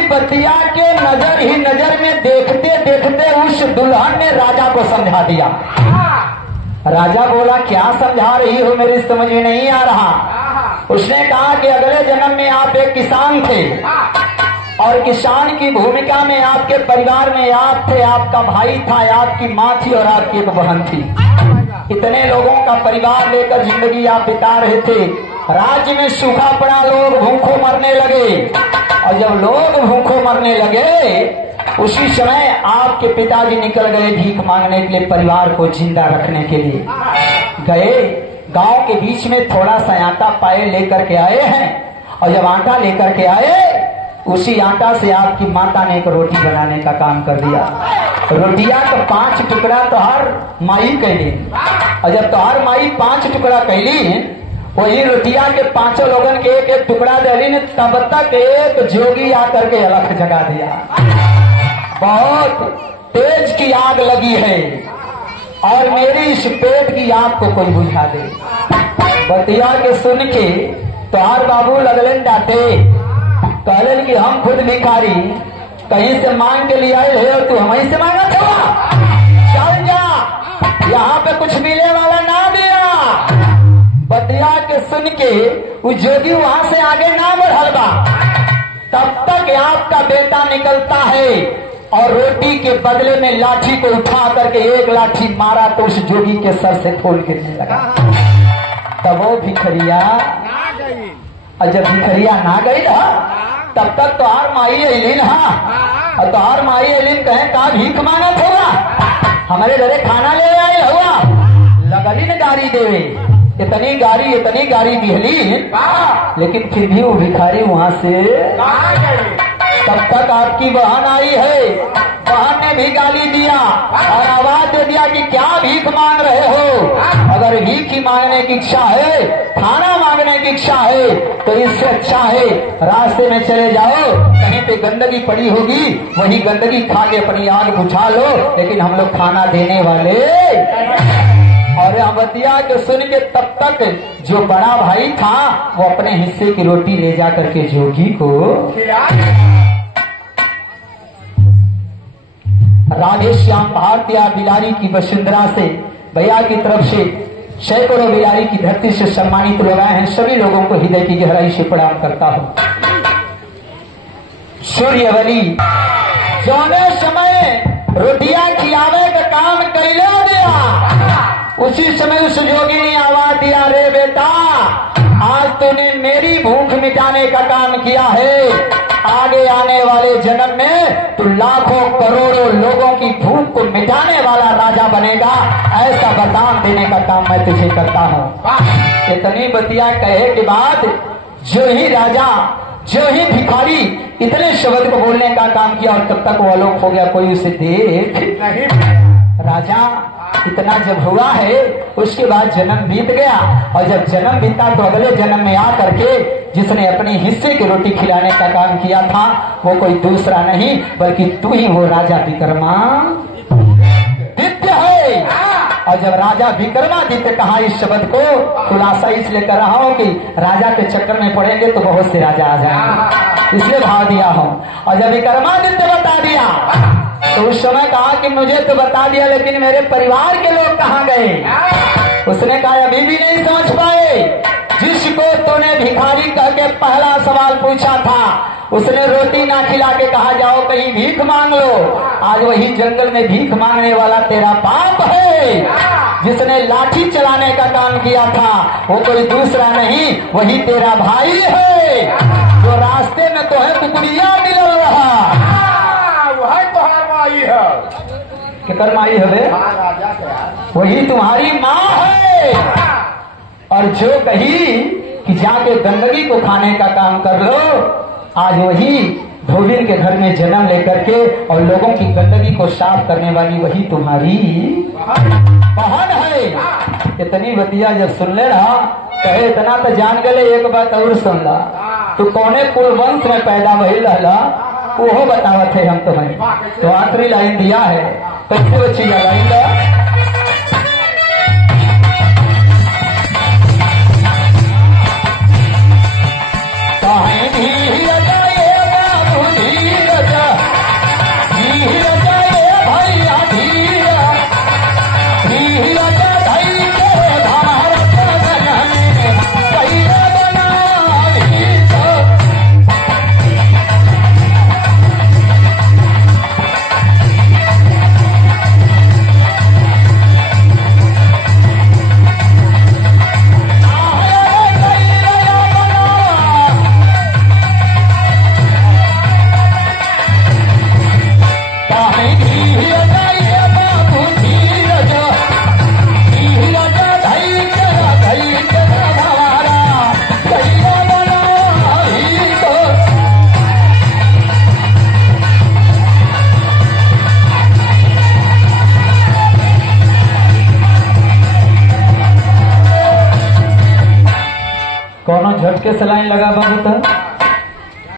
सारी बतिया के नजर ही नजर में देखते देखते उस दुल्हन ने राजा को समझा दिया। राजा बोला, क्या समझा रही हो, मेरी समझ में नहीं आ रहा। उसने कहा कि अगले जन्म में आप एक किसान थे और किसान की भूमिका में आपके परिवार में आप थे, आपका भाई था, आपकी माँ थी और आपकी एक बहन थी। इतने लोगों का परिवार लेकर जिंदगी आप बिता रहे थे। राज्य में सूखा पड़ा, लोग भूखों मरने लगे और जब लोग भूखों मरने लगे उसी समय आपके पिताजी निकल गए भीख मांगने के लिए, परिवार को जिंदा रखने के लिए गए। गांव के बीच में थोड़ा सा आटा पाए लेकर के आए हैं और जब आटा लेकर के आए उसी आटा से आपकी माता ने एक रोटी बनाने का काम कर दिया। रोटिया तो 5 टुकड़ा तोहार माई कैली और जब तोहार माई 5 टुकड़ा कैली वही रोटिया के 5 लोगन के एक एक टुकड़ा दली ने तब तक एक जोगी आकर के अलग जगा दिया। बहुत तेज की आग लगी है और मेरी इस पेट की आग को कोई बुझा दे। बतिया के सुन के तोहार बाबू लगलन डांटे, कहलन कि हम खुद भिखारी कहीं से मांग के लिए आए है और तू हमें से मांगा था, चल जा, यहाँ पे कुछ मिले वाला ना दिया। बतिया के सुन के वो जोगी वहां से आगे ना बढ़ल बा। तब तक आपका बेटा निकलता है और रोटी के बदले में लाठी को उठा करके एक लाठी मारा तो उस जोगी के सर से खोल गिरने लगा। तब वो भिखरिया और जब भिखरिया ना गई ना तब तक तो हार माई अलिन और तो हार माई अलिन कहे का भीख मांगत होगा, हमारे घरे खाना ले आए हुआ, लगलिन गाड़ी देवे, इतनी गाड़ी दिहली, लेकिन फिर भी वो भिखारी वहां से। तब तक आपकी बहन आई है, बहन ने भी गाली दिया और आवाज दे दिया कि क्या भीख मांग रहे हो। अगर भीख ही मांगने की इच्छा है, खाना मांगने की इच्छा है तो इससे अच्छा है रास्ते में चले जाओ, कहीं पे गंदगी पड़ी होगी वही गंदगी खा के अपनी आग बुझा लो, लेकिन हम लोग खाना देने वाले। और बतिया के सुन के तब तक जो बड़ा भाई था वो अपने हिस्से की रोटी ले जा करके जोगी को। राधे श्याम भारतीय बिलारी की वसुंधरा से भैया की तरफ से सैकड़ों बिलारी की धरती से सम्मानित लोग आए हैं। सभी लोगों को हृदय की गहराई से प्रणाम करता हूँ। सूर्यवली जौने समय रोटियां खियावे का काम कैले दिया, उसी समय उस जोगी ने आवाज दिया, रे बेटा आज तूने मेरी भूख मिटाने का काम किया है, आगे आने वाले जन्म में तू लाखों करोड़ों लोगों की भूख को मिटाने वाला राजा बनेगा, ऐसा वरदान देने का काम मैं तुझे करता हूँ। इतनी बतिया कहे के बाद जो ही राजा जो ही भिखारी इतने शब्द को बोलने का काम किया और तब तक वो आलोक हो गया, कोई उसे देख नहीं। राजा इतना जब हुआ है उसके बाद जन्म बीत गया और जब जन्म बीता तो अगले जन्म में आ करके जिसने अपने हिस्से की रोटी खिलाने का काम किया था वो कोई दूसरा नहीं बल्कि तू ही वो राजा विक्रमादित्य है। और जब राजा विक्रमादित्य कहा इस शब्द को खुलासा इसलिए कर रहा हूँ कि राजा के चक्कर में पड़ेंगे तो बहुत से राजा आ जाएंगे, इसलिए भाव दिया हूँ। और जब विक्रमादित्य बता दिया तो उस समय कहा कि मुझे तो बता दिया लेकिन मेरे परिवार के लोग कहाँ गए। उसने कहा अभी भी नहीं समझ पाए, जिसको तूने भिखारी कह के पहला सवाल पूछा था उसने रोटी ना खिला के कहा जाओ कहीं भीख मांग लो, आज वही जंगल में भीख मांगने वाला तेरा बाप है। जिसने लाठी चलाने का काम किया था वो कोई दूसरा नहीं वही तेरा भाई है, जो रास्ते में तो है कुकुरिया मिल रहा केकर माई है, वही तुम्हारी माँ है। और जो कही कि जाके गंदगी को खाने का काम कर लो, आज वही धोबिन के घर में जन्म लेकर के और लोगों की गंदगी को साफ करने वाली वही तुम्हारी बहन है। इतनी बतिया जब सुन ले रहा कहे इतना तो जान गए, एक बात और सुन ला, तू कौने कुल वंश में पैदा वही लहला वो बतावत है हम तुम्हें। तो आखिरी लाइन दिया है, कैसे बच्ची लाइन ला कहीं भी कोनो झटके से लाइन लगा बाबू तो